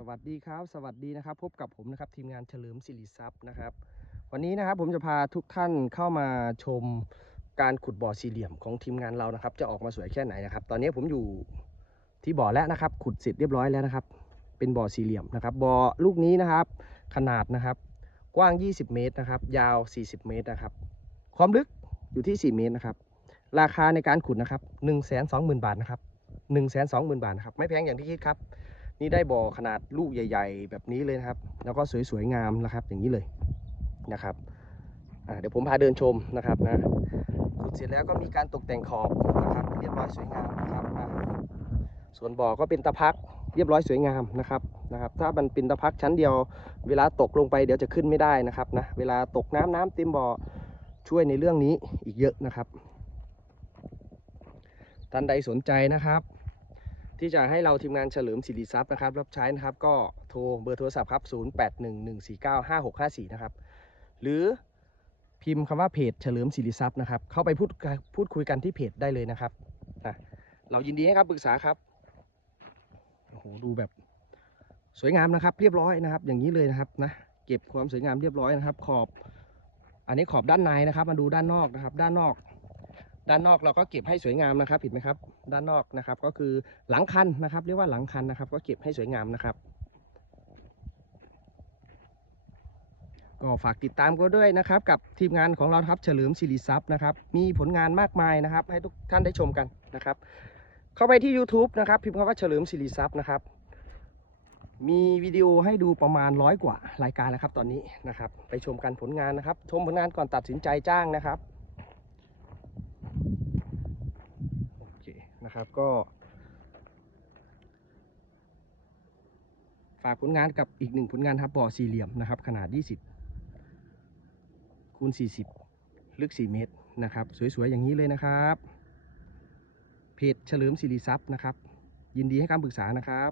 สวัสดีครับ สวัสดีนะครับ พบกับผมนะครับทีมงานเฉลิมศิริทรัพย์นะครับ วันนี้นะครับผมจะพาทุกท่านเข้ามาชมการขุดบ่อสี่เหลี่ยมของทีมงานเรานะครับ จะออกมาสวยแค่ไหนนะครับ ตอนนี้ผมอยู่ที่บ่อแล้วนะครับ ขุดเสร็จเรียบร้อยแล้วนะครับ เป็นบ่อสี่เหลี่ยมนะครับบ่อลูกนี้นะครับ ขนาดนะครับ กว้าง 20 เมตรนะครับ ยาว 40 เมตรนะครับ ความลึกอยู่ที่ 4 เมตรนะครับ ราคาในการขุดนะครับ 1 2 0 0 0 0 บาทนะครับ 1 2 0 0 0 0 บาทนะครับ ไม่แพงอย่างที่คิดครับ นี่ได้บ่อขนาดลูกใหญ่ ๆ แบบนี้เลยนะครับ แล้วก็สวยๆงามนะครับ อย่างนี้เลยนะครับเดี๋ยวผมพาเดินชมนะครับนะขุดเสร็จแล้วก็มีการตกแต่งขอบนะครับ เรียบร้อยสวยงามนะครับส่วนบ่อก็เป็นตะพักเรียบร้อยสวยงามนะครับนะครับ ถ้ามันเป็นตะพักชั้นเดียว เวลาตกลงไปเดี๋ยวจะขึ้นไม่ได้นะครับนะเวลาตกน้ำน้ำเต็มบ่อช่วยในเรื่องนี้อีกเยอะนะครับท่านใดสนใจนะครับ ที่จะให้เราทีมงานเฉลิมศิริทรัพย์นะครับ รับใช้นะครับ ก็โทรเบอร์โทรศัพท์ครับ 0811495654 นะครับ หรือพิมพ์คำว่าเพจเฉลิมศิริทรัพย์นะครับ เข้าไปพูดพูดคุยกันที่เพจได้เลยนะครับเรายินดีให้ครับปรึกษาครับโอ้โหดูแบบสวยงามนะครับ เรียบร้อยนะครับ อย่างนี้เลยนะครับนะเก็บความสวยงามเรียบร้อยนะครับ ขอบ อันนี้ขอบด้านในนะครับ มาดูด้านนอกนะครับ ด้านนอก ด้านนอกเราก็เก็บให้สวยงามนะครับผิดไหมครับ ด้านนอกนะครับ ก็คือหลังคันนะครับ เรียกว่าหลังคันนะครับ ก็เก็บให้สวยงามนะครับ ก็ฝากติดตามก็ด้วยนะครับ กับทีมงานของเราครับเฉลิมศิริทรัพย์นะครับ มีผลงานมากมายนะครับ ให้ทุกท่านได้ชมกันนะครับ เข้าไปที่ YouTube นะครับ พิมพ์คำว่าเฉลิมศิริทรัพย์นะครับ มีวิดีโอให้ดูประมาณร้อยกว่ารายการแล้วครับ ตอนนี้นะครับ ไปชมกันผลงานนะครับ ชมผลงานก่อนตัดสินใจจ้างนะครับ โอเค นะครับก็ ฝากผลงานกับอีกหนึ่งผลงานครับบ่อสี่เหลี่ยมนะครับ ขนาด 20คูณ40 ลึก 4 เมตรนะครับ สวยๆ อย่างนี้เลยนะครับ เพจเฉลิมสิริทรัพย์นะครับ ยินดีให้คำปรึกษานะครับ